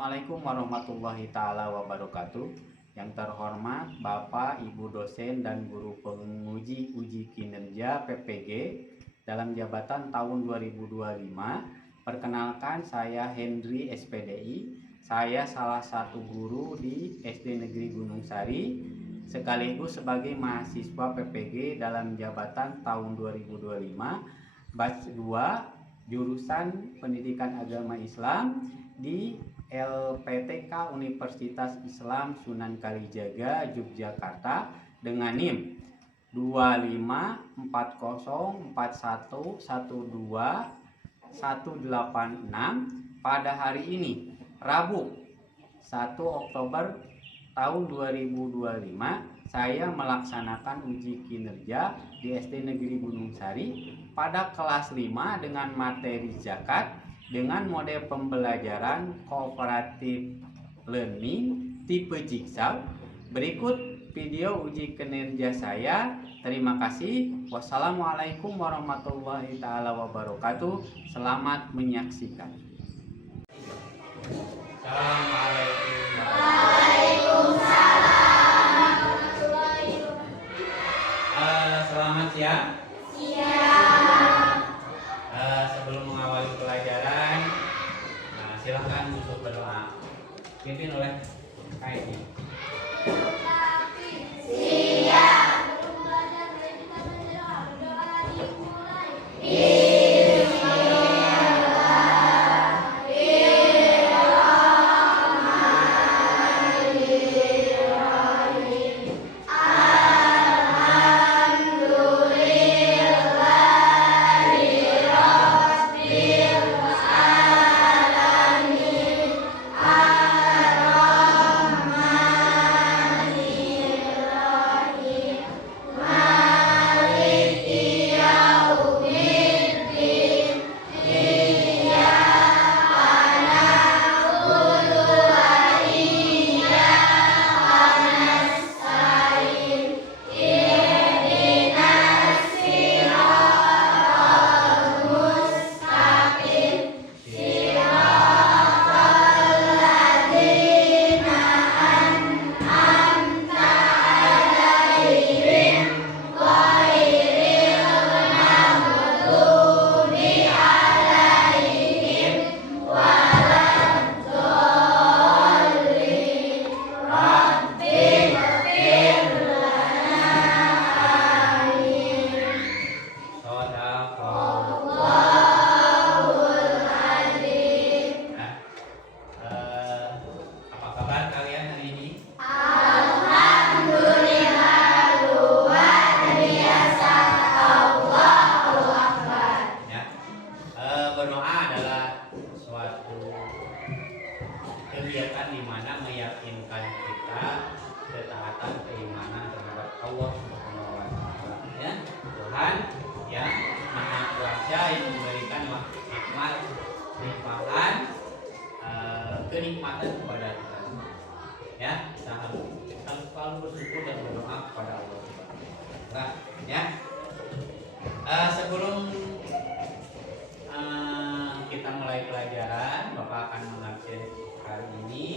Assalamualaikum warahmatullahi taala wabarakatuh. Yang terhormat Bapak, Ibu dosen dan guru penguji uji kinerja PPG dalam jabatan tahun 2025. Perkenalkan, saya Hendri SPDI. Saya salah satu guru di SD Negeri Gunung Sari sekaligus sebagai mahasiswa PPG dalam jabatan tahun 2025 batch 2 jurusan Pendidikan Agama Islam di LPTK Universitas Islam Sunan Kalijaga, Yogyakarta dengan NIM 25404112 pada hari ini, Rabu 1 Oktober tahun 2025. Saya melaksanakan uji kinerja di SD Negeri Gunung Sari pada kelas 5 dengan materi zakat dengan model pembelajaran cooperative learning tipe jigsaw. Berikut video uji kinerja saya. Terima kasih. Wassalamualaikum warahmatullahi taala wabarakatuh. Selamat menyaksikan. Selamat siang. Sebelum mengawali pelajaran, silakan untuk berdoa. Pimpin oleh KID. Kegiatan di mana meyakinkan kita ketaatan keimanan terhadap Allah Subhanahu wa taala, ya. Tuhan yang Maha Kuasa yang memberikan nikmat, limpahan kenikmatan kepada kita. Ya, kita harus selalu bersyukur dan berdoa kepada Allah Subhanahu wa taala. Ya. Sebelum kita mulai pelajaran, Bapak akan mengabsen hari ini.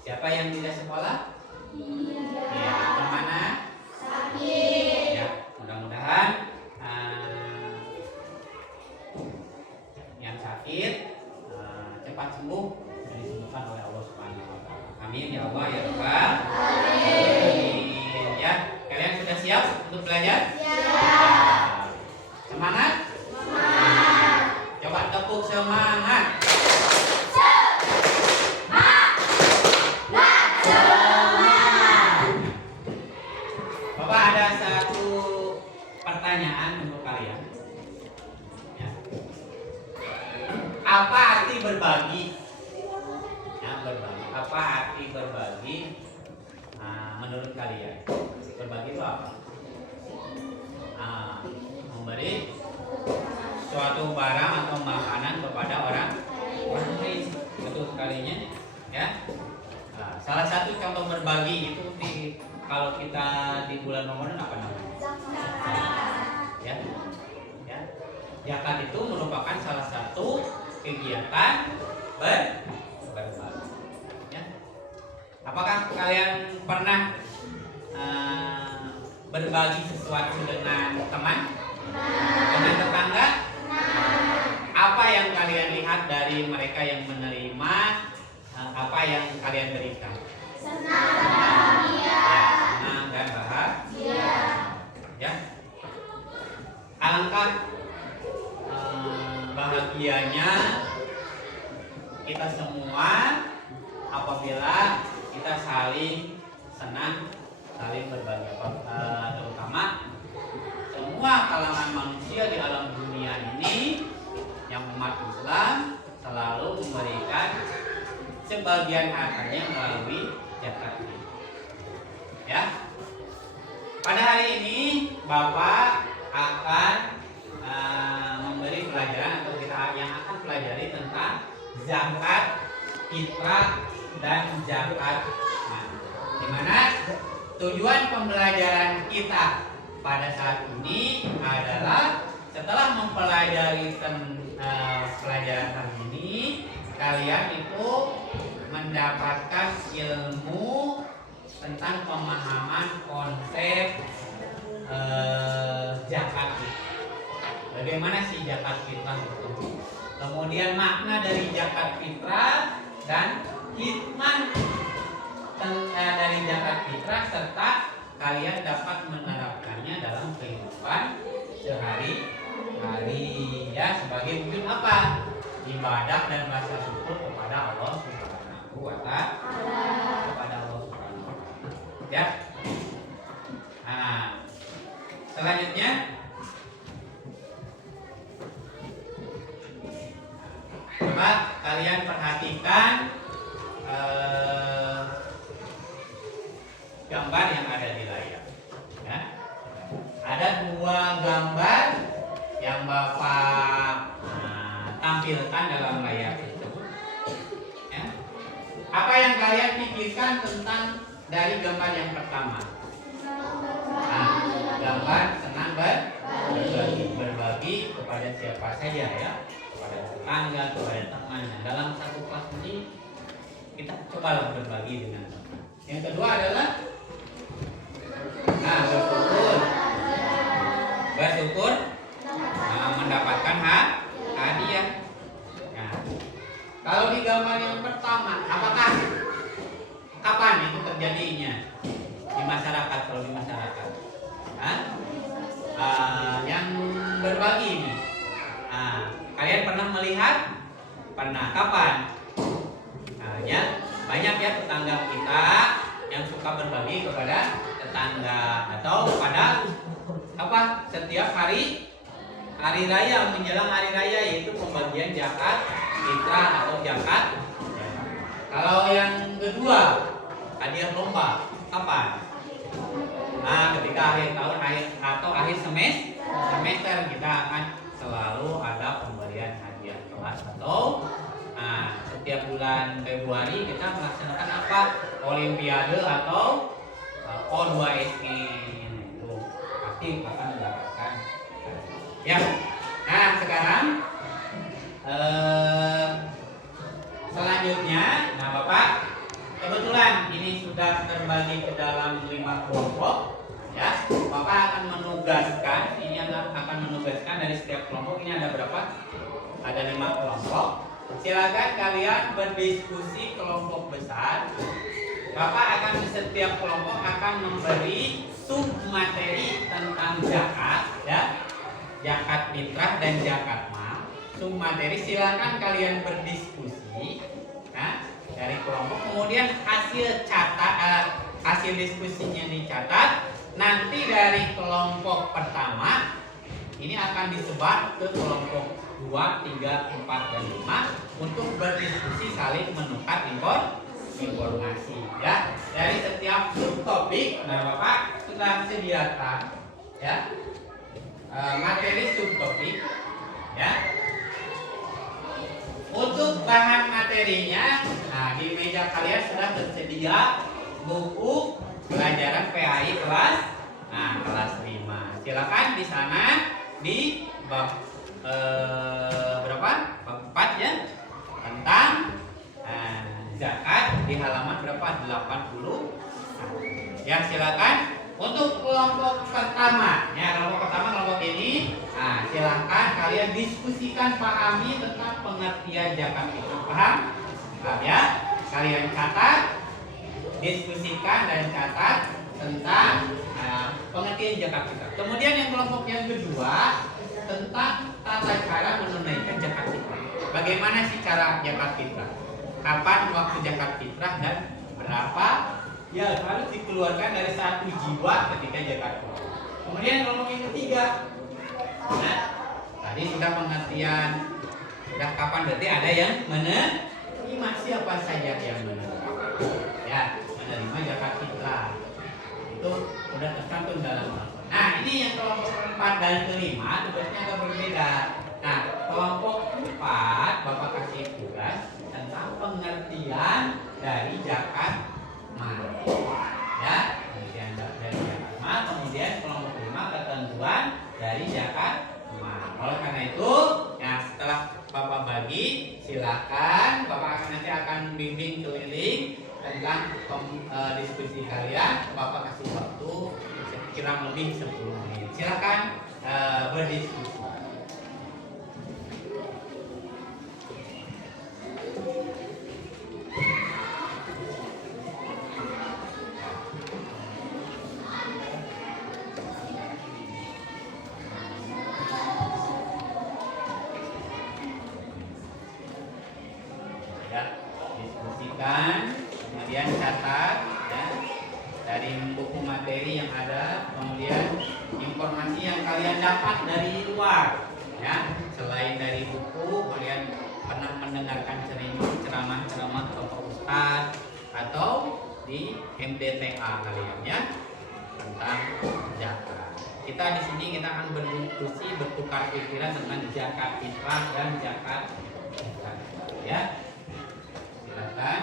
Siapa yang tidak sekolah? Iya. Ya, kemana? Sakit. Ya, mudah-mudahan yang sakit cepat sembuh dan disembuhkan oleh Allah Subhanahu wa taala. Amin ya Allah ya Rabbal alamin. Ya, kalian sudah siap untuk belajar? Siap. Semangat? Semangat. Coba tepuk semangat. Bapak ada satu pertanyaan untuk kalian. Ya. Apa arti berbagi? Ya, berbagi. Apa arti berbagi? Menurut kalian, berbagi itu apa? Memberi suatu barang atau makanan kepada orang lain. Betul sekalinya, ya. Salah satu contoh berbagi itu kalau kita di bulan Ramadan apa namanya? Ya. Ya. Zakat itu merupakan salah satu kegiatan berbagi. Apakah kalian pernah berbagi sesuatu dengan teman? Dengan tetangga? Apa yang kalian lihat dari mereka yang menerima apa yang kalian berikan? Senang dan bahagia. Senang dan bahagia. Ya. Alangkah bahagianya kita semua apabila kita saling senang, saling berbagi, terutama semua kalangan manusia di alam dunia ini yang umat Islam selalu memberikan sebagian hartanya melalui zakat. Ya. Pada hari ini Bapak akan memberi pelajaran atau kita yang akan pelajari tentang zakat fitrah dan zakat mal. Di mana tujuan pembelajaran kita pada saat ini adalah setelah mempelajari pelajaran hari ini, kalian itu mendapatkan ilmu tentang pemahaman konsep zakat. Bagaimana sih zakat fitrah itu? Kemudian makna dari zakat fitrah dan hikmah dari zakat fitrah serta kalian dapat menerapkannya dalam kehidupan sehari-hari ya, sebagai wujud apa? Ibadah dan rasa syukur kepada Allah Subhanahu wa Ta'ala. Kepada Allah Subhanahu wa Ta'ala. Ya. Nah, selanjutnya coba kalian perhatikan gambar yang ada di layar. Ya. Ada dua gambar yang Bapak tampilkan dalam layar itu. Ya. Apa yang kalian pikirkan tentang dari gambar yang pertama? Gambar senang berbagi kepada siapa saja ya, kepada tetangga, kepada teman. Dalam satu kelas ini kita coba berbagi dengan teman. Yang kedua adalah bersyukur mendapatkan hadiah. Nah, kalau di gambar yang pertama, apakah kapan itu terjadinya di masyarakat? Kalau di masyarakat, yang berbagi ini, kalian pernah melihat? Pernah. Kapan? Ya, banyak ya tetangga kita yang suka berbagi kepada tetangga atau pada apa? Setiap hari raya, menjelang hari raya, yaitu pembagian zakat fitrah atau zakat. Kalau yang kedua, hadiah lomba, kapan? Ketika akhir tahun atau akhir semester kita akan selalu ada pemberian hadiah kelas atau setiap bulan Februari kita melaksanakan apa? Olimpiade atau O2SG itu pasti akan mendapatkan. Ya. Nah, sekarang selanjutnya, nah Bapak kebetulan ini sudah terbagi ke dalam 5 kelompok. Ya, Bapak akan menugaskan, dari setiap kelompok ini ada berapa? Ada 5 kelompok. Silakan kalian berdiskusi kelompok besar. Bapak akan di setiap kelompok akan memberi sub materi tentang zakat, ya, zakat fitrah dan zakat mal. Sub materi silakan kalian berdiskusi. Nah, dari kelompok kemudian hasil diskusinya dicatat. Nanti dari kelompok pertama ini akan disebar ke kelompok 2, 3, 4, dan 5 untuk berdiskusi saling menukar informasi ya dari setiap subtopik. Nah, Bapak sudah sediakan ya materi subtopik ya. Untuk bahan materinya, nah di meja kalian sudah tersedia buku pelajaran PAI kelas 5. Silakan di sana di bab berapa? Bab 4 ya, tentang zakat di halaman berapa? 80. Ya, silakan untuk kelompok pertama. Ya, kelompok pertama kelompok ini. Nah, silakan kalian diskusikan, pahami tentang pengertian zakat fitrah. Paham? Paham ya? Kalian catat, diskusikan dan catat tentang pengertian zakat fitrah. Kemudian yang kelompok yang kedua tentang tata cara menunaikan zakat fitrah. Bagaimana sih cara zakat fitrah? Kapan waktu zakat fitrah dan berapa ya harus dikeluarkan dari satu jiwa ketika zakat fitrah. Kemudian kelompok yang ketiga, nah, tadi sudah pengertian, sudah kapan berarti ada yang menerima, siapa saja yang menerima, ya menerima zakat fitrah itu sudah tercantum dalam Al-Quran. Nah, ini yang kelompok keempat dan kelima tugasnya agak berbeda. Nah, kelompok 4 Bapak kasih tugas tentang pengertian dari zakat mal. Ya, pengertian dari zakat mal. Kemudian kelompok 5 ketentuan dari zakat mal. Oleh karena itu, ya setelah Bapak bagi, silakan Bapak nanti akan bimbing keliling tentang diskusi kalian. Bapak kasih waktu kurang lebih 10 menit. Silakan berdiskusi. Diskusikan, kemudian catat ya, dari buku materi yang ada, kemudian informasi yang kalian dapat dari luar ya, selain dari buku kalian pernah mendengarkan ceramah-ceramah tokoh ustaz atau di MDTA kalian ya tentang zakat. Kita di sini kita akan berdiskusi, bertukar pikiran tentang zakat fitrah dan zakat zakat ya. Silakan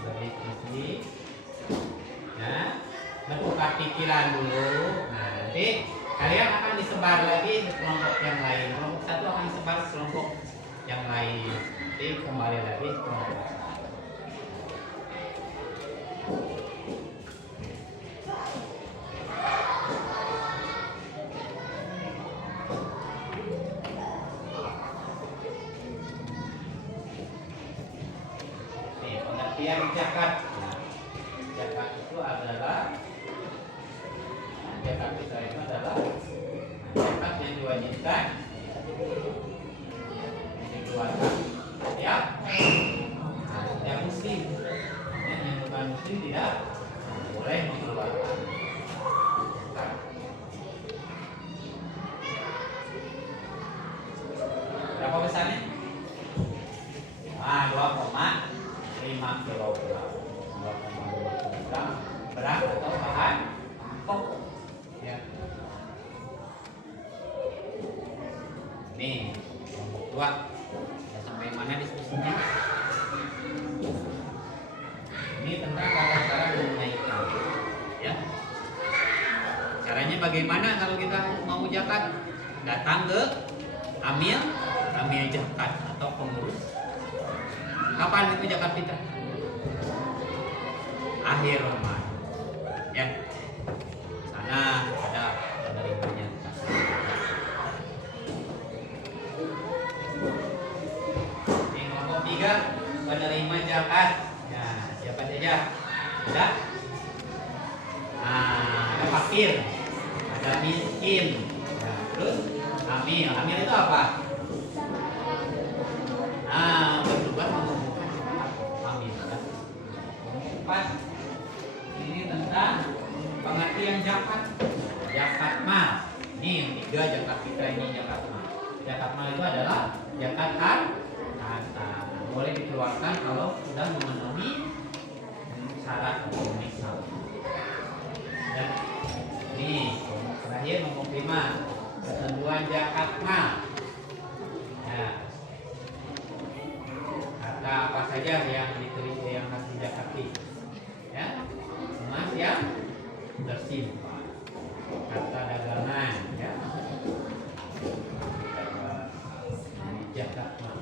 berdiskusi ya, bertukar pikiran dulu. Nah, nanti kalian akan disebar lagi ke kelompok yang lain. Kelompok satu akan disebar ke kelompok yang lain. Nanti kembali lagi ke kelompok satu. Pengertian zakat. Zakat itu adalah zakat fitrah itu adalah zakat yang diwajibkan dikeluarkan ya, yang muslim, yang bukan muslim tidak boleh mengeluarkan zakat. Berapa besarnya? 2,5 kilogram. 2,5 kilogram berat atau bahan pokok. Ya. Nih, kelompok 2. Sampai mana diskusinya? Ini tentang tata cara menunaikan. Ya. Caranya bagaimana kalau kita mau zakat? Datang ke amil zakat atau pengurus. Kapan itu zakat fitrah? Akhir Ramadan. Ya. Sana ada penerimanya. Ini kelompok 3 penerima zakat. Ya, siapa saja? Ada? Ada fakir, ada miskin. Ya, terus amil. Amil itu apa? Berubah mengumpulkan amil. Ini tentang pengertian zakat. Zakat mal. Ini yang 3 zakat fitrah, ini zakat mal. Zakat mal itu adalah zakat harta. Boleh dikeluarkan kalau sudah memenuhi syarat memenuhi syarat. Dan ini terakhir nomor 5 ketentuan zakat mal. Ya. Harta apa saja yang diterima yang harus dizakati? Ya, emas yang tersimpan, harta dagangan, ya, zakat mal.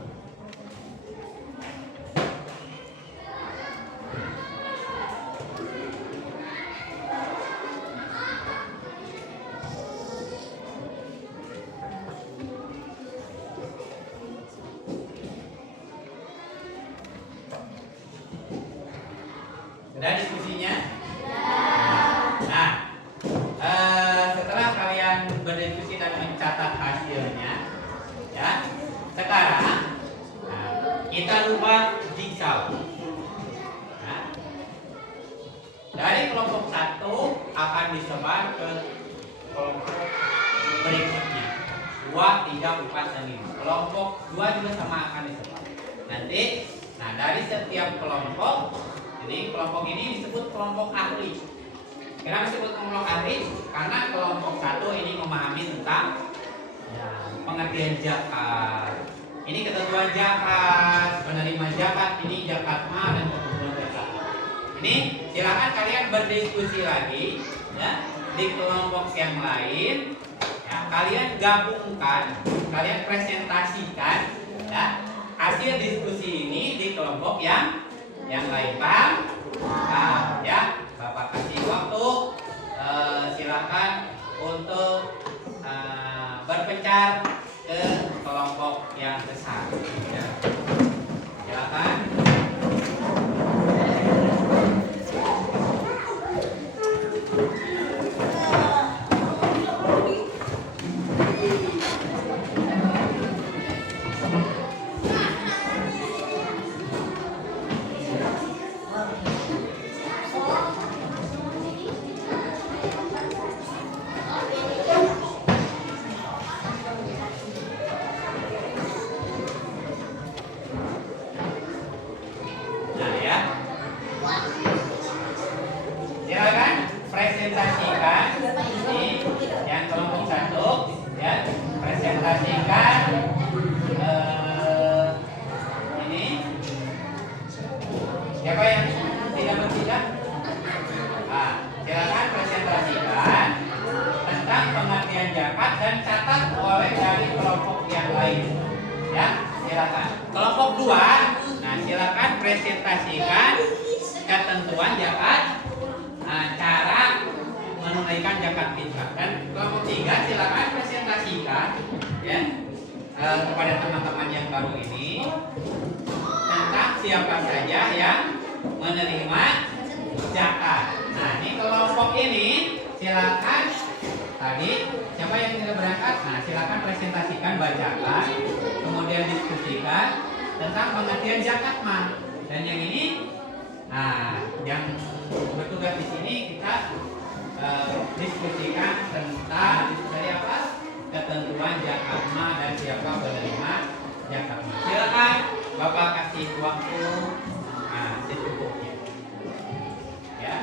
Sudah diskusinya? Nah, setelah kalian berdiskusi dan mencatat hasilnya, ya, sekarang kita rubah jigsaw. Nah, dari kelompok 1 akan disebar ke kelompok berikutnya. 2, 3, 4, dan 5. Kelompok 2 juga sama akan disebar. Nanti, dari setiap kelompok, jadi kelompok ini disebut kelompok ahli. Kenapa disebut kelompok ahli? Karena kelompok 1 ini memahami tentang pengertian zakat. Ini ketentuan zakat, penerima zakat, ini zakat ma dan ketentuan zakat. Ini silakan kalian berdiskusi lagi, ya, di kelompok yang lain. Ya, kalian gabungkan, kalian presentasikan, ya, hasil diskusi ini di kelompok yang lain, paham? Nah, ya, Bapak kasih waktu, silakan untuk berpencar ke kelompok yang besar. Ya. Silakan. Silakan presentasikan ini yang kelompok 1, ya, presentasikan ini. Siapa yang tidak bertindak? Silakan presentasikan tentang pengertian zakat dan catat oleh dari kelompok yang lain. Ya, silakan. Kelompok 2, silakan presentasikan ketentuan zakat, cara menunaikan zakat fitrah. Dan kelompok 3 silakan presentasikan, ya, kepada teman-teman yang baru ini tentang siapa saja yang menerima zakat. Nah, ini kelompok ini silakan tadi siapa yang tidak berangkat, silakan presentasikan, bacakan, kemudian diskusikan tentang pengertian zakat mah. Dan yang ini, yang bertugas di sini kita diskusikan tentang dari apa? Ketentuan zakat ma dan siapa penerima zakat ma. Silakan Bapak kasih waktu secukupnya. Ya.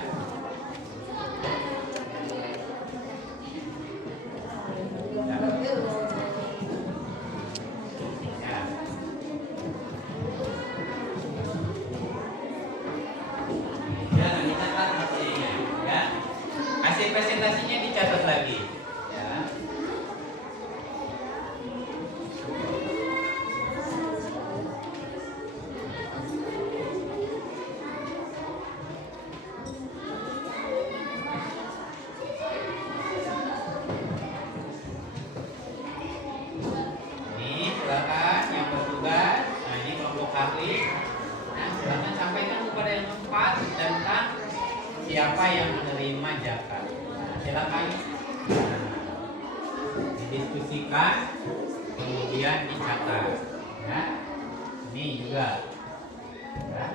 Hasil presentasinya dicatat lagi, ya. Ini silakan yang bertugas, ini kelompok ahli. Silakan sampaikan kepada yang keempat tentang siapa yang menerima zakat. Silakan didiskusikan, kemudian dicatat. Ya. Ini juga. Ya.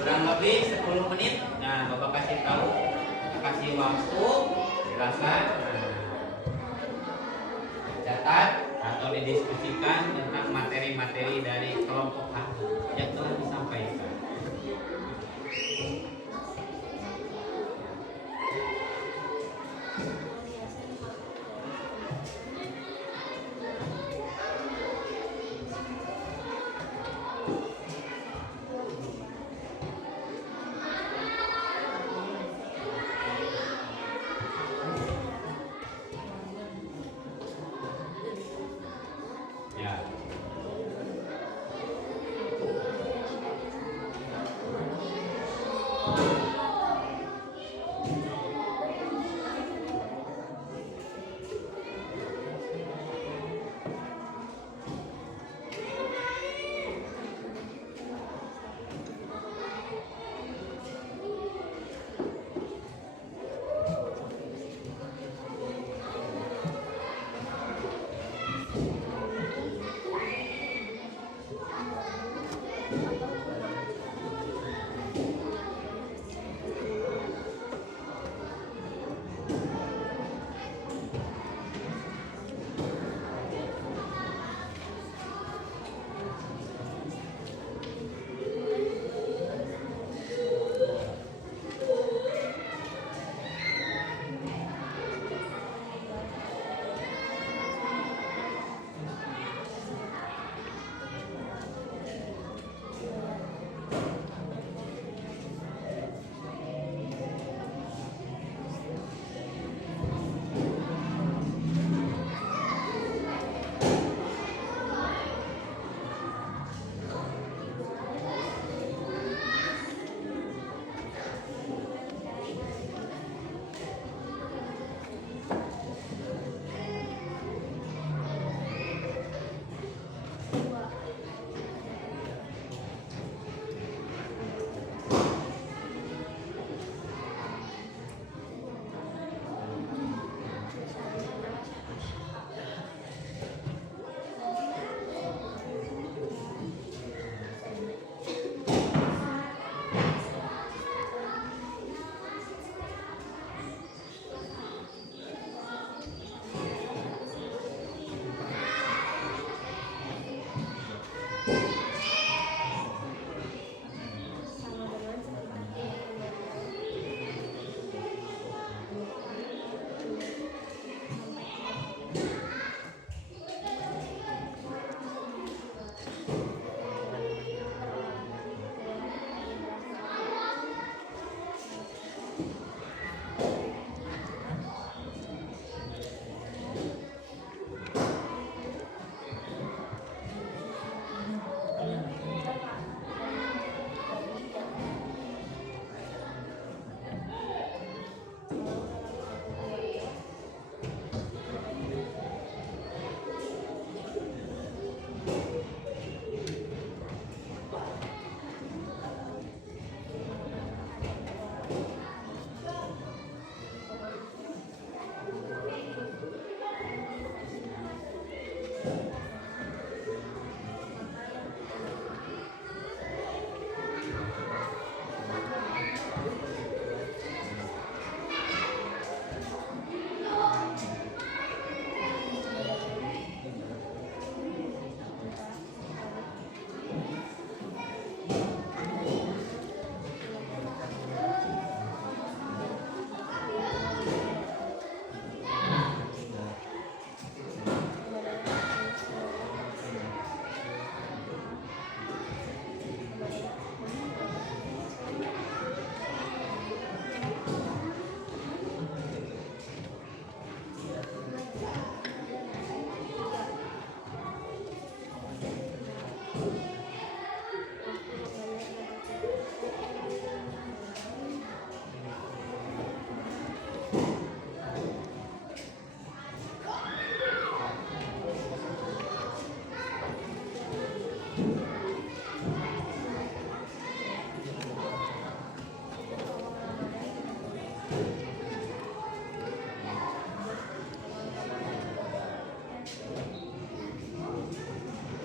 Kurang lebih 10 menit. Bapak kasih tahu, kasih waktu, silakan catat atau didiskusikan tentang materi-materi dari kelompok ahli yang telah disampaikan.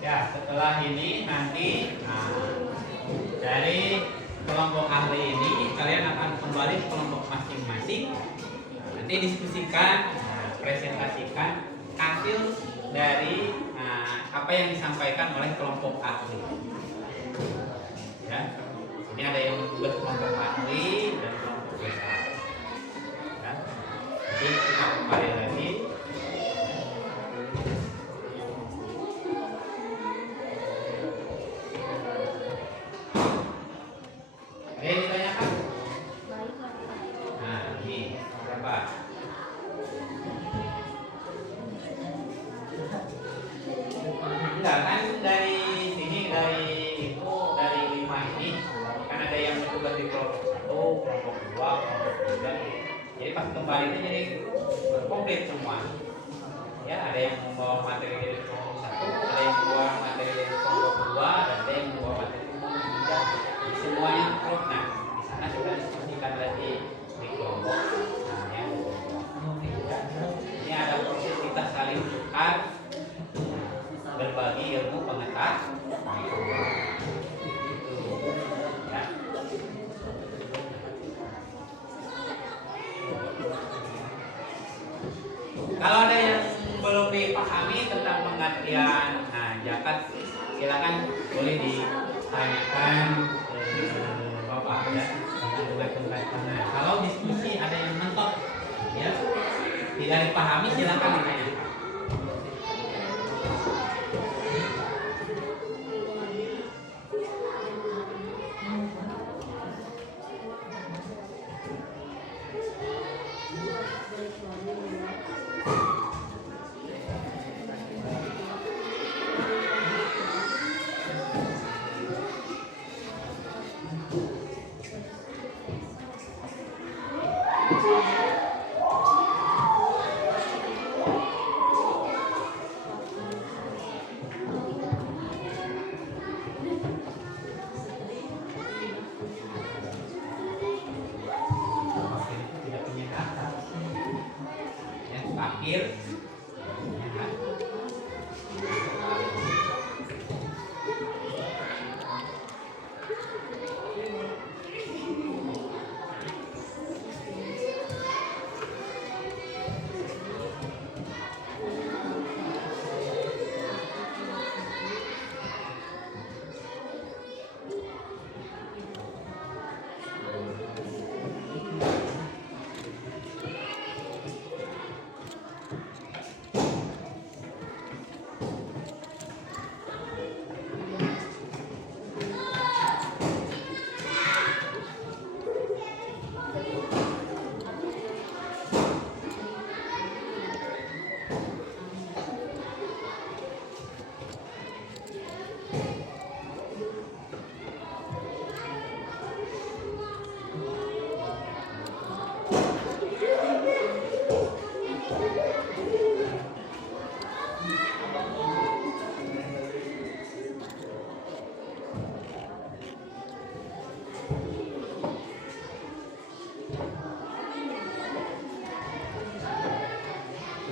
Ya, setelah ini nanti dari kelompok ahli ini kalian akan kembali ke kelompok masing-masing. Nanti diskusikan, presentasikan hasil dari apa yang disampaikan oleh kelompok ahli. Ya, ini ada yang berkelompok ahli dan kelompok besar. Ya, jadi kita kembali lagi. Ada yang ditanyakan? Nah, ini berapa? Enggak kan dari sini dari 5 ini kan ada yang bertugas di kelompok 1, kelompok 2, kelompok 3. Jadi pas kembali itu jadi komplit semua. Ya, ada yang membawa materi dari kelompok 1, ada yang membawa materi dari kelompok 2, dan ada yang membawa materi dari kelompok 3. Jadi semuanya klop. Nah, di sana kita diskusikan lagi di kelompok. Nah, ya. Ini ada proses kita saling tukar berbagi ilmu pengetahuan. Ya. Kalau ada yang belum dipahami tentang pengertian zakat, silakan boleh ditanyakan Bapak ya tentang kalau diskusi ada yang mentok ya tidak dipahami, silakan ditanyakan.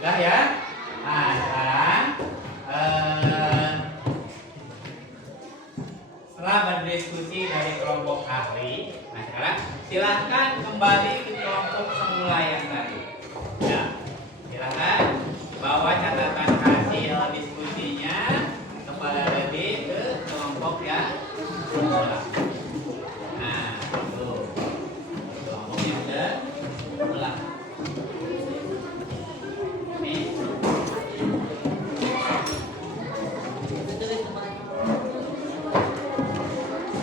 Sudah ya. Nah, sekarang setelah berdiskusi dari kelompok ahli, nah sekarang silahkan kembali ke kelompok semula yang tadi. Ya, silahkan bawa catatan hasil diskusinya kembali lagi ke kelompok yang semula. Nah, itu kelompok yang semula.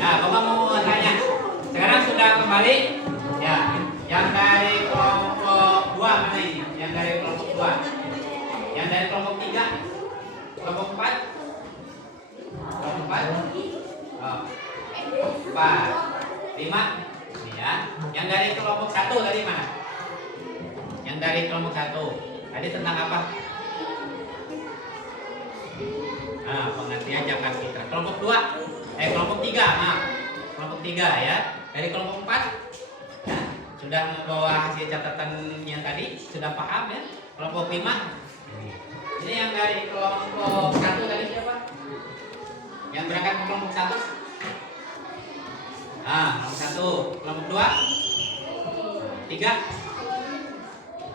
Nah, Bapak mau tanya. Sekarang sudah kembali? Ya. Yang dari kelompok 2 mana ini? Yang dari kelompok 2. Yang dari kelompok 3. Kelompok 4. Kelompok 4. Oh. 4. 5. Ini ya. Yang dari kelompok 1 tadi mana? Yang dari kelompok 1. Tadi tentang apa? Nah, pengertian zakat fitrah. Kelompok 2. Kelompok 3, maaf. Kelompok 3 ya. Dari kelompok 4 ya, sudah membawa hasil catatan yang tadi, sudah paham ya. Kelompok 5. Ini yang dari kelompok 1 tadi siapa? Yang berangkat ke kelompok 1? Nah, kelompok 1, kelompok 2, 3,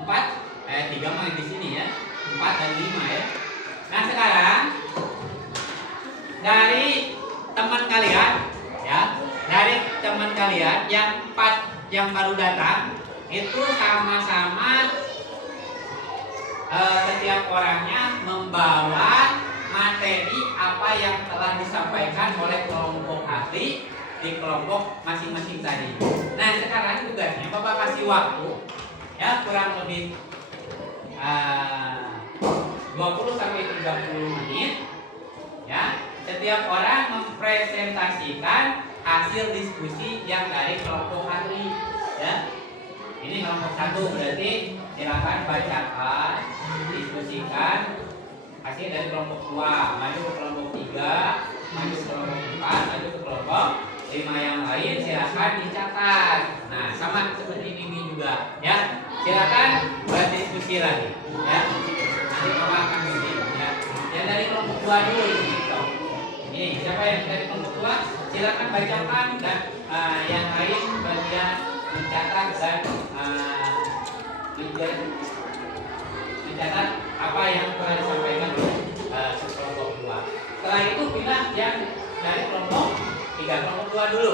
4. 3 mah di sini ya. 4 dan 5 ya. Nah, sekarang dari teman kalian ya, dari teman kalian yang 4 yang baru datang itu sama-sama setiap orangnya membawa materi apa yang telah disampaikan oleh kelompok ahli di kelompok masing-masing tadi. Nah, sekarang tugasnya Bapak kasih waktu ya kurang lebih 20 sampai 30 menit ya. Setiap orang mempresentasikan hasil diskusi yang dari kelompok ahli. Ya. Ini kelompok 1 berarti silakan bacakan, diskusikan hasil dari kelompok 2, maju ke kelompok 3, maju ke kelompok 4, maju ke kelompok 5 yang lain silakan dicatat. Nah, sama seperti ini juga, ya. Silakan berdiskusi lagi, ya. Nanti Bapak akan uji, ya. Yang dari kelompok 2 dulu ini. Ini siapa yang dari kelompok 2? Silakan bacakan dan yang lain bagian mencatat dan mencatat apa yang telah disampaikan oleh kelompok 2. Setelah itu pilih yang dari kelompok 3, kelompok 2 dulu.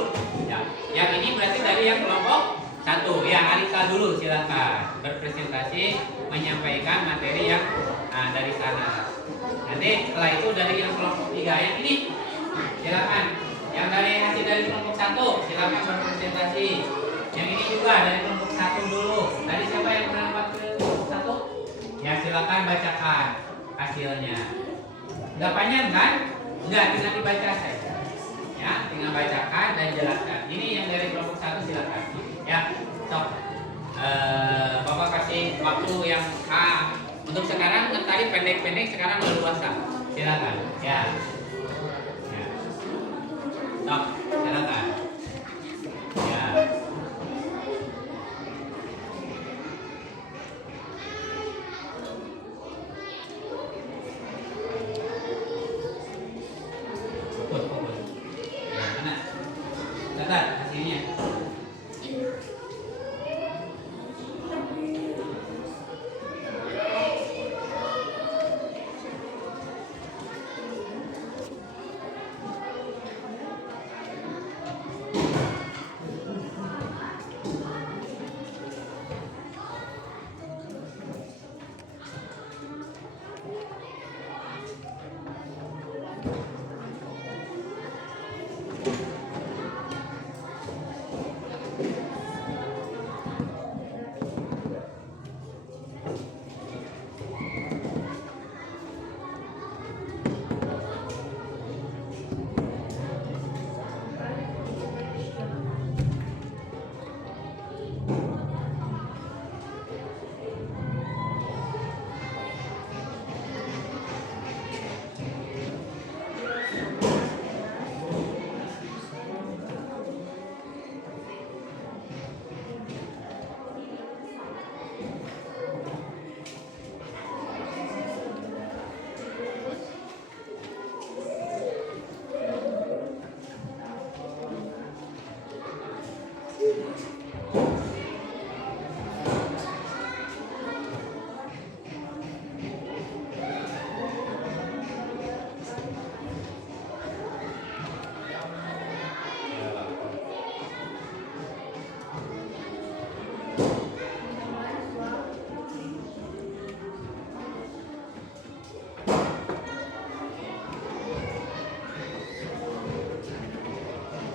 Ya. Yang ini berarti dari yang kelompok 1. Ya, Arika dulu silakan berpresentasi menyampaikan materi yang dari sana. Nanti setelah itu dari yang kelompok 3. Yang ini silakan. Yang dari hasil dari kelompok 1 silakan berpresentasi. Yang ini juga dari kelompok 1 dulu. Tadi siapa yang berangkat ke kelompok 1? Ya, silakan bacakan hasilnya. Enggak panjang kan? Enggak, tinggal dibaca saja. Ya, tinggal bacakan dan jelaskan. Ini yang dari kelompok 1 silakan. Ya, sok. Bapak kasih waktu yang untuk sekarang tadi pendek-pendek, sekarang leluasa. Silakan. Ya. Ya. Sok, silakan. Ya. Fokus. Ya, mana? Catat hasilnya.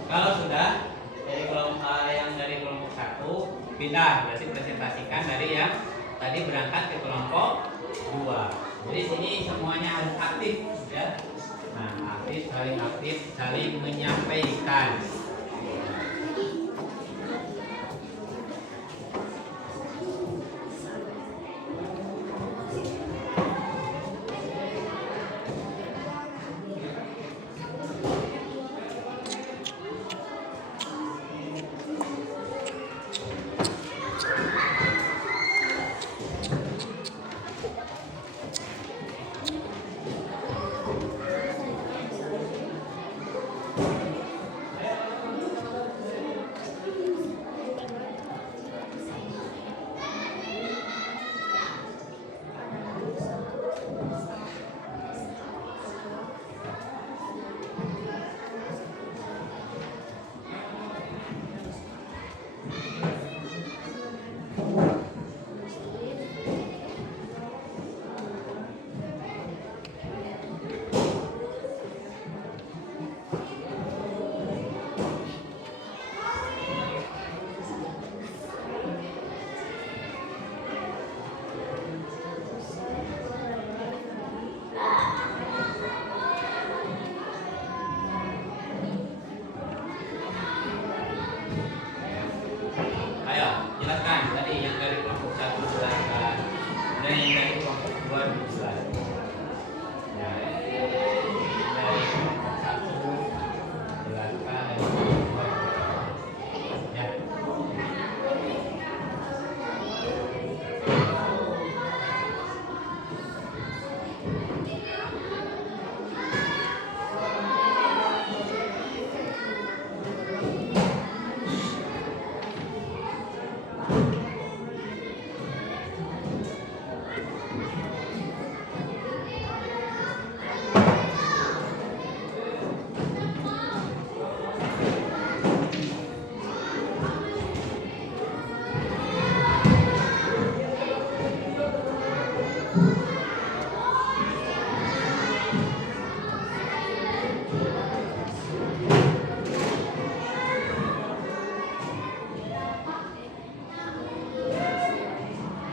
Kalau sudah dari kelompok yang dari kelompok 1 pindah, berarti presentasikan dari yang tadi berangkat ke kelompok 2. Jadi sini semuanya harus aktif, ya. Nah, aktif, saling menyampaikan.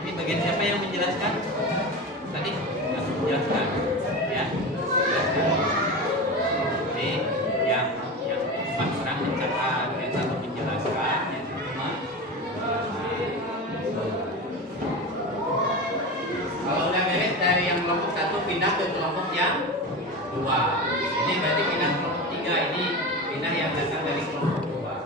Ini bagian siapa yang menjelaskan? Tadi menjelaskan, ya. Menjelaskan. Ini yang empat orang mencatat, yang satu menjelaskan, yang kedua menjelaskan. Kalau udah beres dari yang kelompok satu pindah ke kelompok yang dua. Ini berarti pindah ke kelompok tiga. Ini pindah yang datang dari kelompok dua.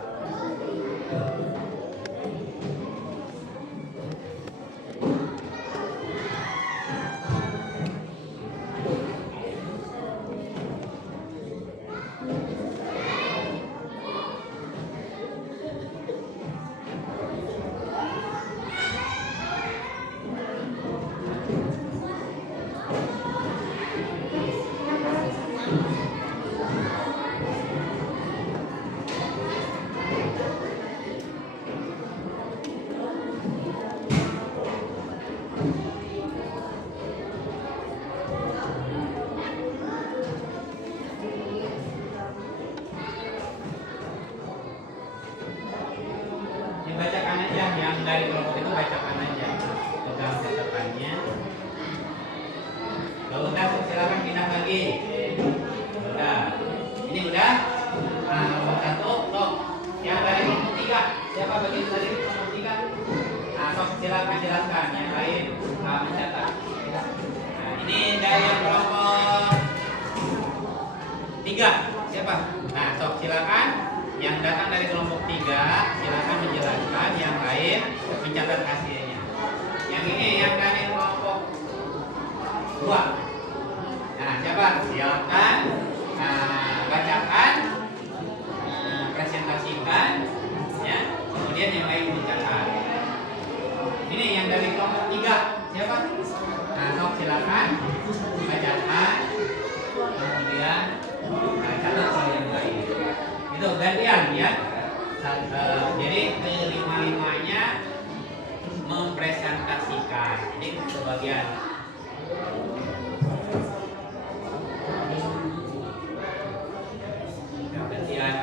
Dibacakan aja yang dari kelompok itu, bacakan aja pegang catatannya. Kalau udah silakan pindah lagi. Udah, ini udah. Nah, kelompok satu, sok. Yang dari kelompok tiga, siapa bagian dari kelompok tiga? Nah, sok silakan jelaskan. Yang lain mencatat. Nah, ini dari yang kelompok tiga, siapa? Nah, sok silakan. Yang datang dari kelompok tiga, silakan menjelaskan. Yang lain mencatat hasilnya. Yang ini yang dari kelompok dua. Nah, siapa? Silakan bacakan, presentasikan, ya. Kemudian yang lain mencatat. Ini yang dari kelompok tiga, siapa? Nah, sok silakan bacakan, kemudian catat soal yang lain. Itu gantian ya. Jadi kelima-limanya mempresentasikan. Jadi sebagian. Gantian.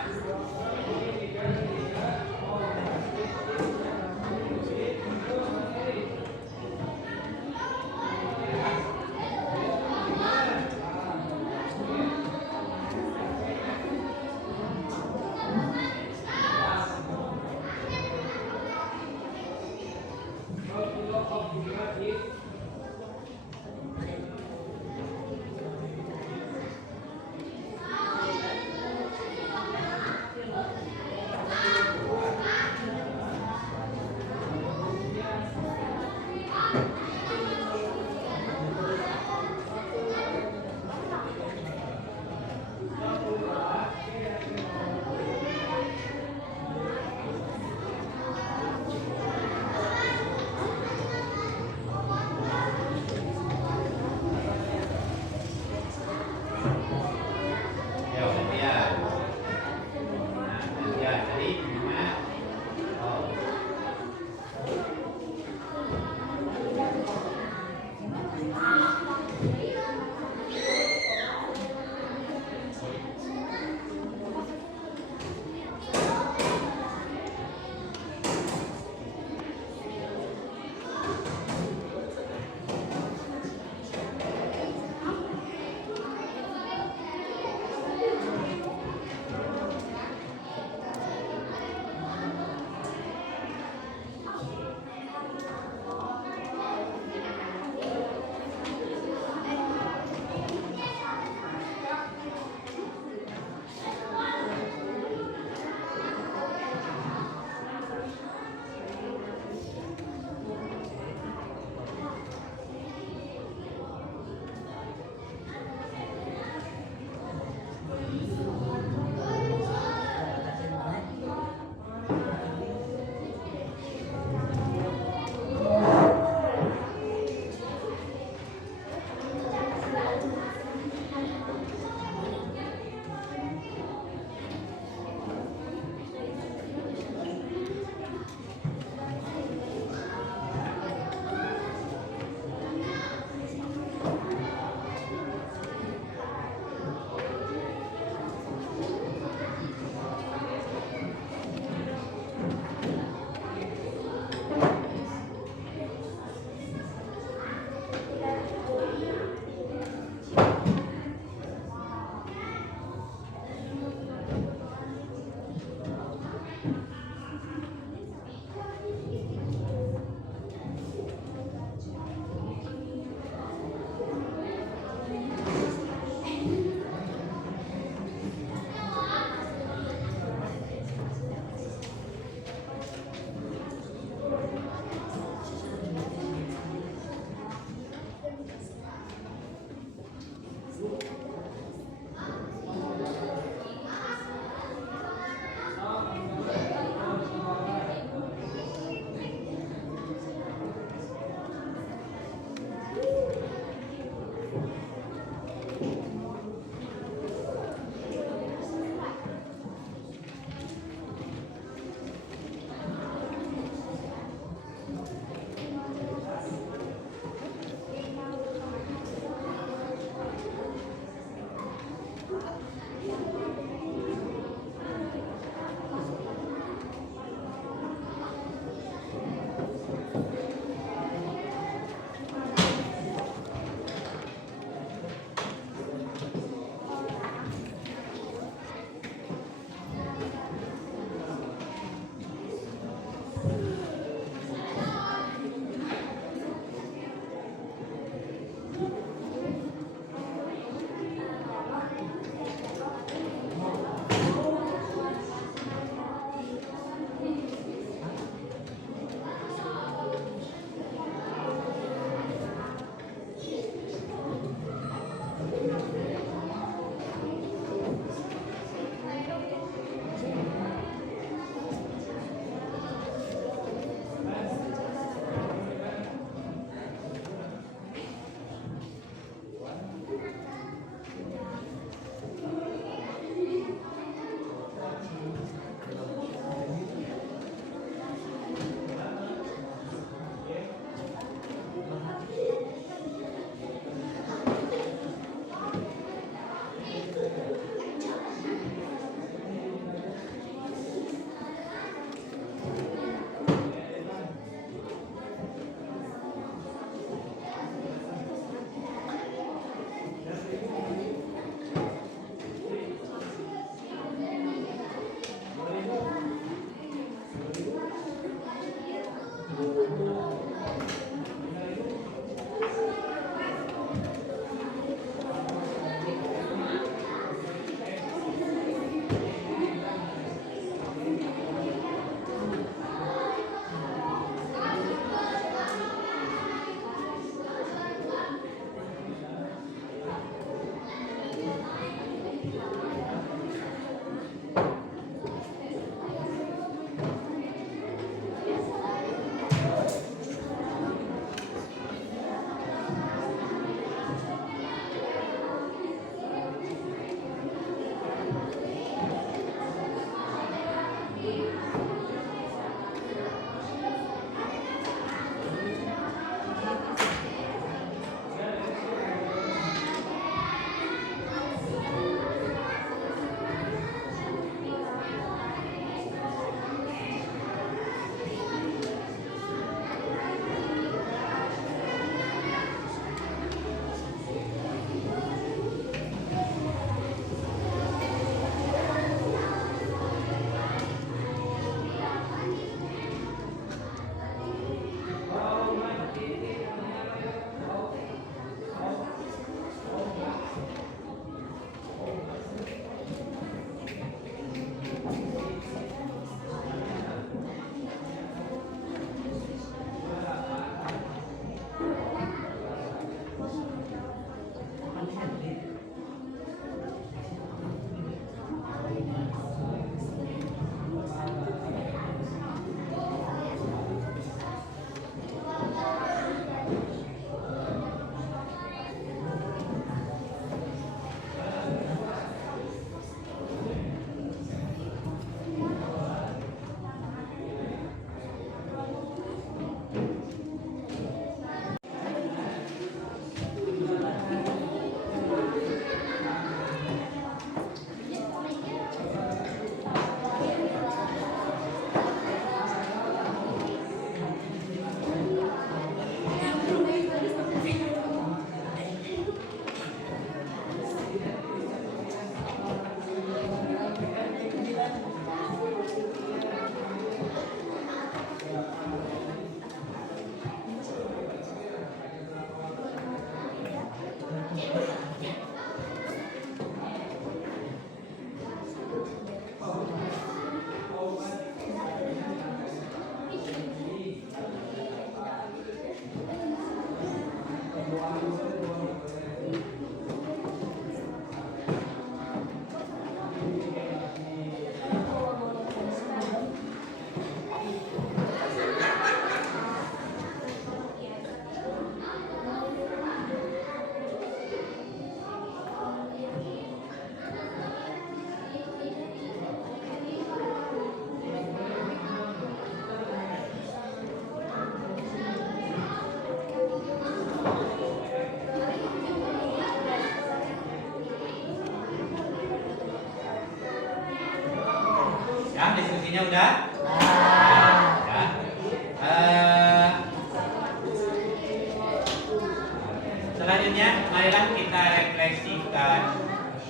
marilah kita refleksikan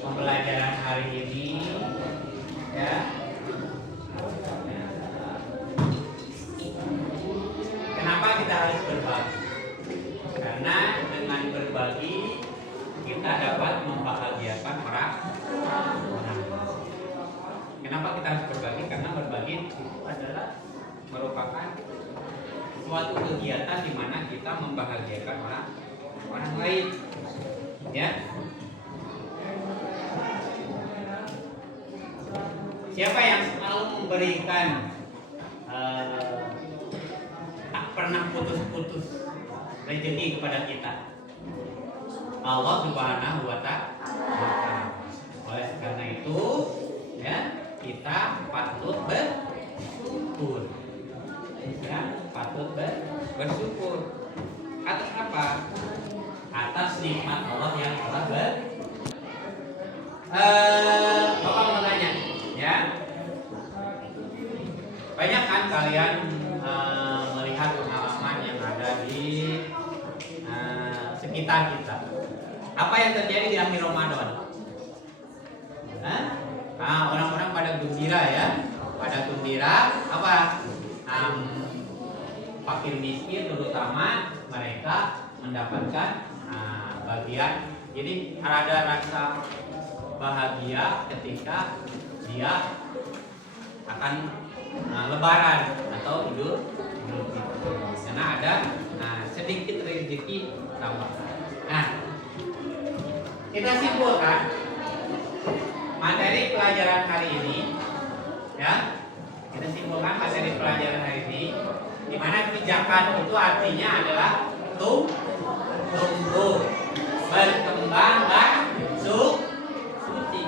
pembelajaran hari ini, ya. Kenapa kita harus berbagi? Karena dengan berbagi kita dapat membahagiakan orang. Kenapa kita harus berbagi? Karena berbagi itu adalah merupakan suatu kegiatan di mana kita membahagiakan orang lain, ya. Siapa yang selalu memberikan tak pernah putus-putus rezeki kepada kita? Allah Subhanahu wa Ta'ala. Oleh karena itu, ya, kita patut bersyukur. Ya, patut bersyukur. Atas apa? Atas nikmat Allah yang telah Bapak mau tanya, ya. Banyak kan kalian melihat pengalaman yang ada di sekitar kita. Apa yang terjadi di akhir Ramadan? Orang-orang pada gembira, ya. Pada gembira apa? Fakir miskin terutama mereka mendapatkan bagian. Jadi ada rasa bahagia ketika dia akan lebaran atau Idul Fitri, karena ada sedikit rezeki tambah. Nah, kita simpulkan materi pelajaran hari ini, ya. Kita simpulkan materi pelajaran hari ini, di mana zakat itu artinya adalah tumbuh, berkembang dan suci.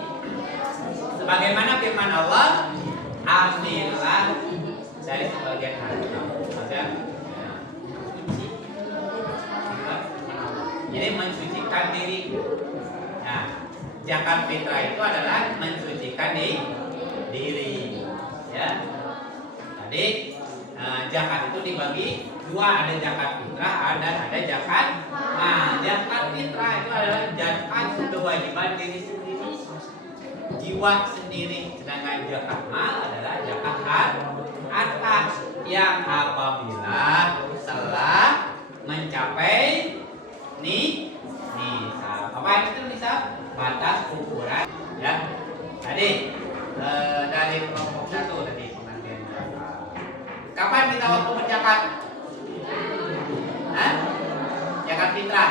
Sebagaimana firman Allah, ambillah dari sebagian harta, maka suci. Jadi mensucikan diri. Nah, zakat fitrah itu adalah mensucikan diri, ya. Tadi zakat itu dibagi dua, ada zakat fitrah dan ada zakat. Zakat fitrah itu adalah zakat kewajiban diri sendiri, jiwa sendiri. Sedangkan zakat mal adalah zakat harta yang apabila telah mencapai nisab. Apa itu nisab? Batas ukuran, ya. Tadi dari kelompok 1 tadi pengertian zakat. Kapan kita waktu berzakat? Zakat fitrah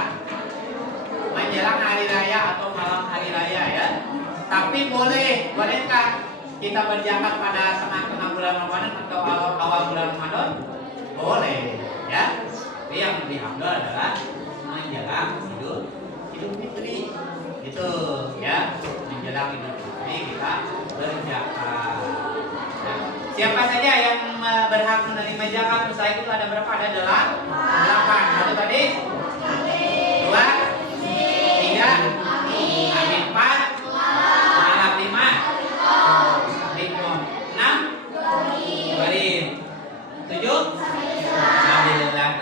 menjelang hari raya atau malam hari raya, ya. Tapi bolehkah kita berzakat pada tengah-tengah bulan Ramadan atau awal bulan Ramadan? Boleh, ya. Tapi yang lebih afdal adalah menjelang Idul Fitri, itu, ya. Menjelang Idul Fitri kita berzakat. Nah, siapa saja yang berhak menerima zakat? Usaha itu ada berapa? Ada 8. Satu tadi, 2, 3, 4, 5, 6, 7, 8.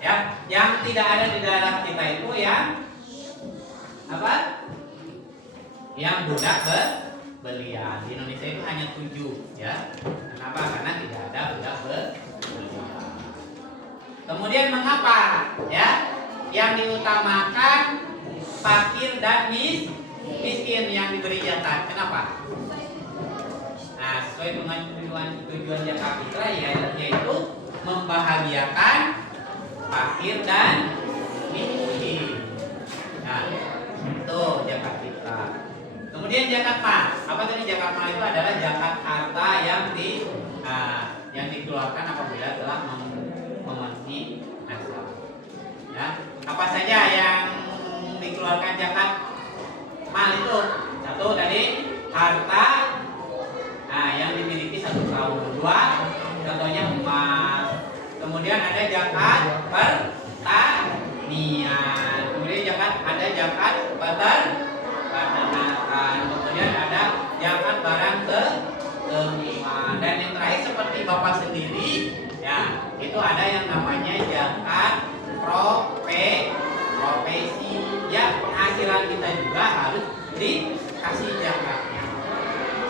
Ya, yang tidak ada di dalam kita itu yang apa? Yang budak belian. Di Indonesia itu hanya 7, ya. Kenapa? Karena tidak ada budak belian. Kemudian mengapa, ya, yang diutamakan fakir dan miskin yang diberi zakat? Kenapa? Nah, sesuai dengan tujuan zakat fitrah, yaitu membahagiakan fakir dan miskin. Nah, itu zakat fitrah. Kemudian zakat mal. Apa tadi zakat mal? Itu adalah zakat harta yang dikeluarkan apabila telah memenuhi nasab. Ya, apa saja yang dikeluarkan zakat mal itu? Satu tadi harta yang dimiliki 1 tahun. 2, contohnya emas. Kemudian ada zakat pertanian. Kemudian ada zakat peternakan. Kemudian ada zakat barang kehidupan. Dan yang terakhir seperti Bapak sendiri, ya, itu ada yang namanya zakat profesi, ya penghasilan kita juga harus dikasih zakatnya.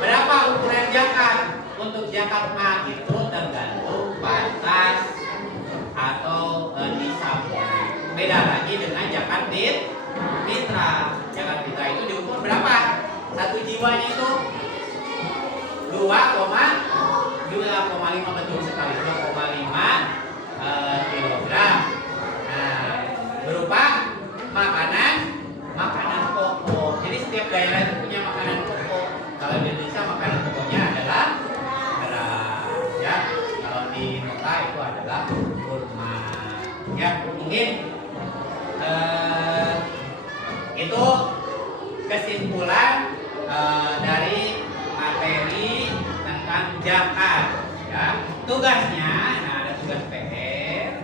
Berapa ukuran zakat? Untuk zakat mal itu tergantung batas atau nisabnya. Beda lagi dengan zakat fitrah. Zakat fitrah itu diukur berapa? Satu jiwanya itu 2,5 betul sekali, 2,5 kilogram. Nah, berupa makanan pokok. Jadi setiap daerah itu punya makanan pokok. Kalau di Indonesia makanan pokoknya adalah beras, ya. Kalau di Mekah itu adalah kurma. Ya, mungkin itu kesimpulan dari materi tentang zakat. Ya, tugasnya, nah ada tugas PR.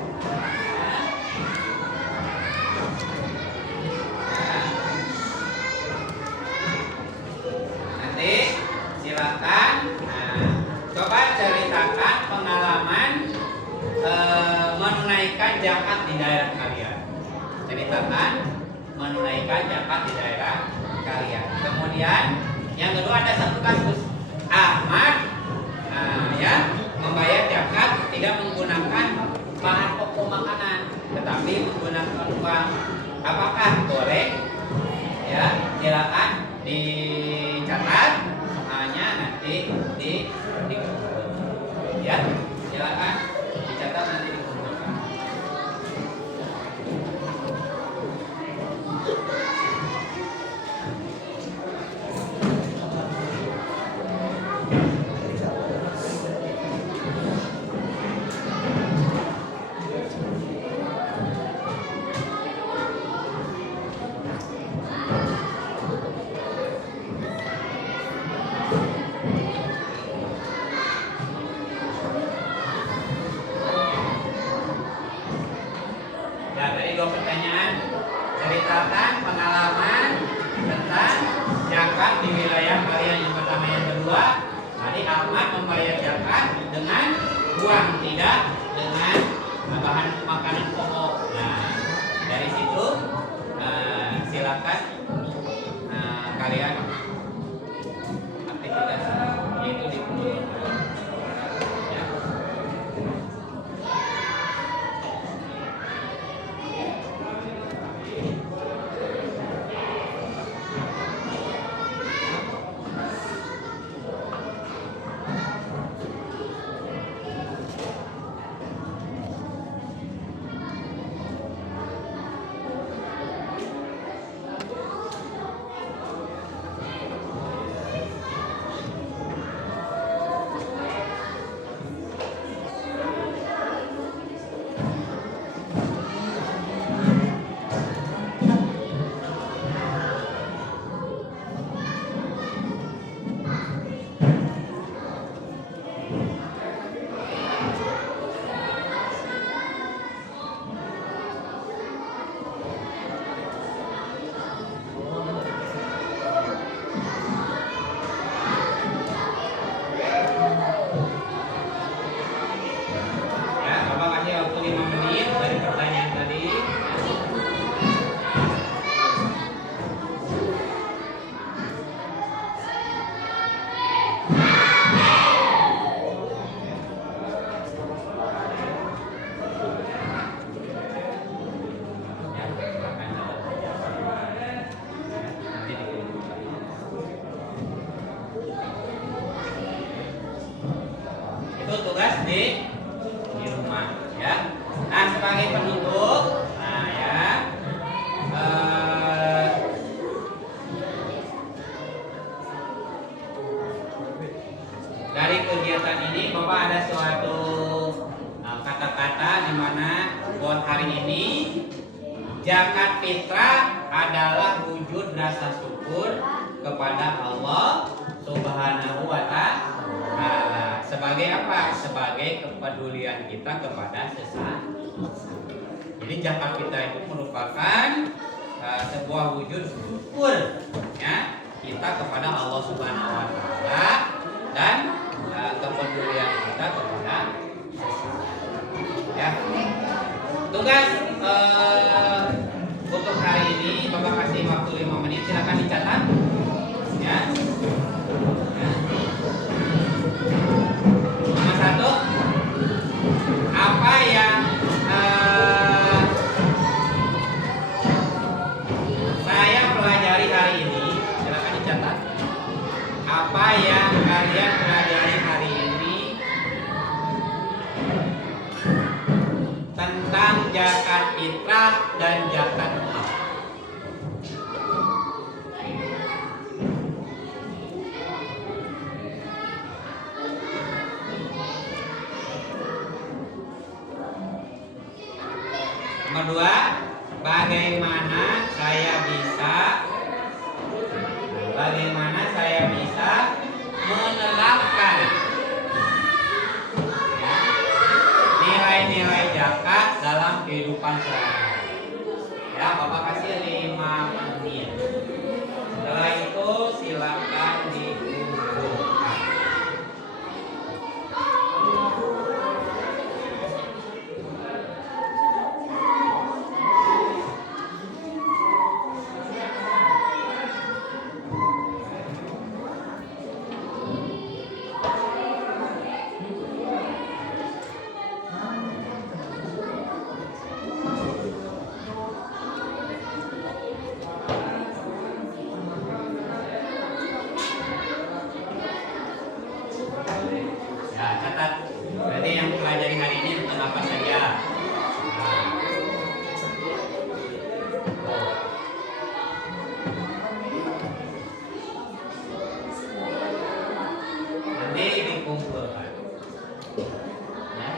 Nanti silakan. Nah, coba ceritakan pengalaman menunaikan zakat di daerah kalian. Ceritakan menunaikan zakat di daerah kalian. Kemudian yang kedua ada satu kasus Ahmad ya membayar zakat tidak menggunakan bahan pokok makanan, tetapi menggunakan uang. Apakah boleh? Ya, silakan dicatat soalnya nanti dikumpul. Ya, silakan dicatat nanti dikumpulkan. Ya, tadi dua pertanyaan. Ceritakan pengalaman tentang zakat di wilayah kalian. Yang pertama, yang kedua, tadi Ahmad membayar zakat dengan uang, tidak dengan bahan makanan pokok. Nah, dari situ silakan kalian aktivitas itu dikumpulkan. Ya. Itu tugas di rumah, ya. Nah, sebagai penutup, nah ya, dari kegiatan ini Bapak ada suatu kata-kata di mana buat hari ini zakat fitrah adalah wujud rasa syukur kepada Allah Subhanahu wa Ta'ala. Sebagai apa? Sebagai kepedulian kita kepada sesama. Jadi zakat fitrah itu merupakan sebuah wujud syukur, ya, kita kepada Allah Subhanahu wa Ta'ala dan kepedulian kita kepada sesama. Ya. Tugas silakan dicatat. Ya. Nomor 1, apa yang saya pelajari hari ini? Silakan dicatat. Apa yang kalian pelajari hari ini tentang zakat fitrah dan zakat mal? Nomor 2, bagaimana saya bisa menerapkan ya, nilai-nilai zakat dalam kehidupan sehari-hari. Ya, Bapak kasih 5 menit. Setelah itu silakan dikumpulkan. Ya, catat. Berarti yang pelajari hari ini tentang apa saja? Nah. Nanti dikumpulkan. Ya.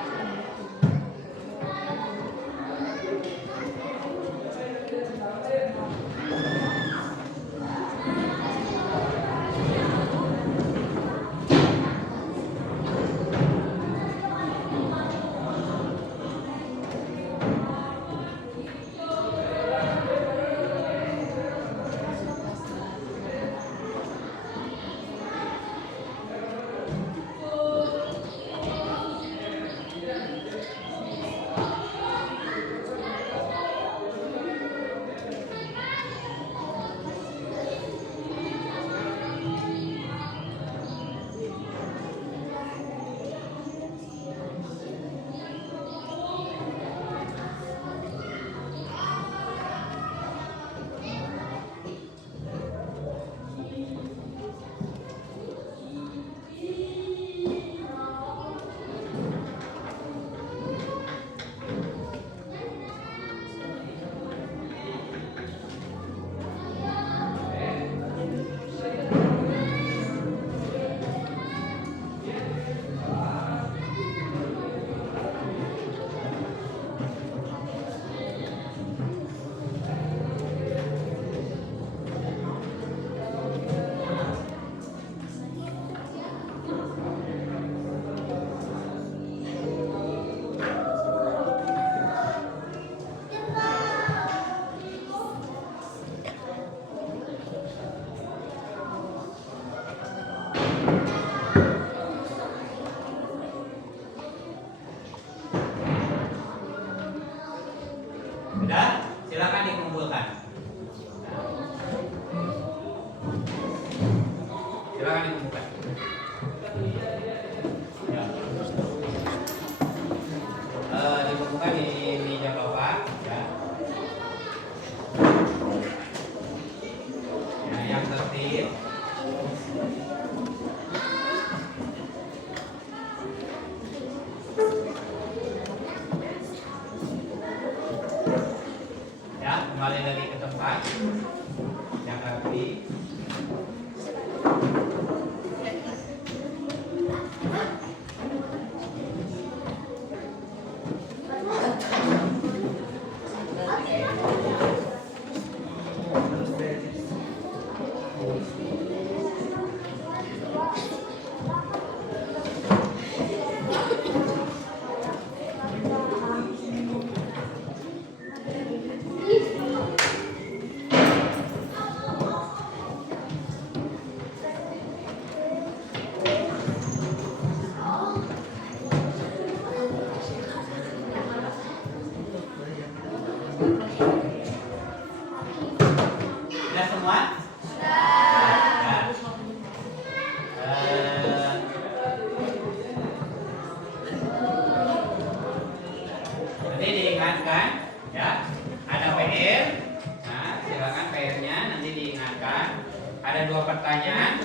pertanyaan.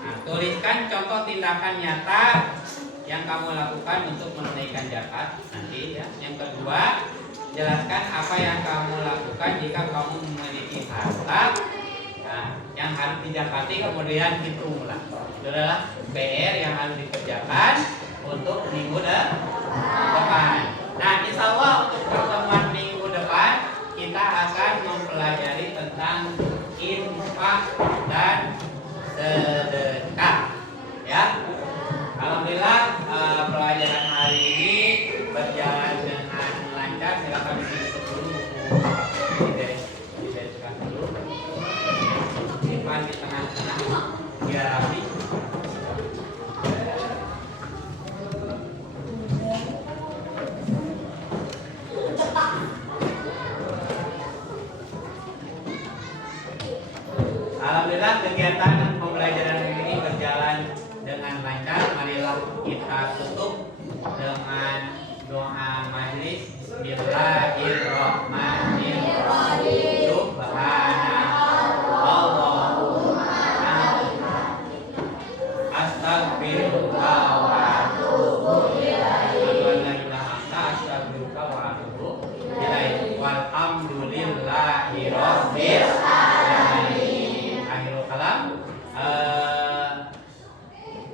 Nah, tuliskan contoh tindakan nyata yang kamu lakukan untuk menunaikan zakat nanti ya. Yang kedua, jelaskan apa yang kamu lakukan jika kamu memiliki harta yang harus dizakati, kemudian hitunglah. Itu adalah PR yang harus dikerjakan untuk minggu depan. Nah, insya Allah untuk pertemuan minggu depan kita akan mempelajari tentang infak dan sedekah. Ya, alhamdulillah pelajaran hari ini berjalan dengan lancar. Silakan ditutup dulu buku dibereskan dulu. Simpan di tengah-tengah biar rapi. Alhamdulillah kegiatan pembelajaran ini berjalan dengan lancar. Marilah kita tutup dengan doa majelis. Bismillahirrahmanirrahim. Subhanallahumma astagfirullah wa atubu ilaih. Astagfirullah wa atubu ilaih. Walhamdulillahi rabbil alamin. Akhirul kalam.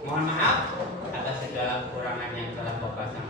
Mohon maaf atas segala kekurangan yang telah Bapak sampaikan.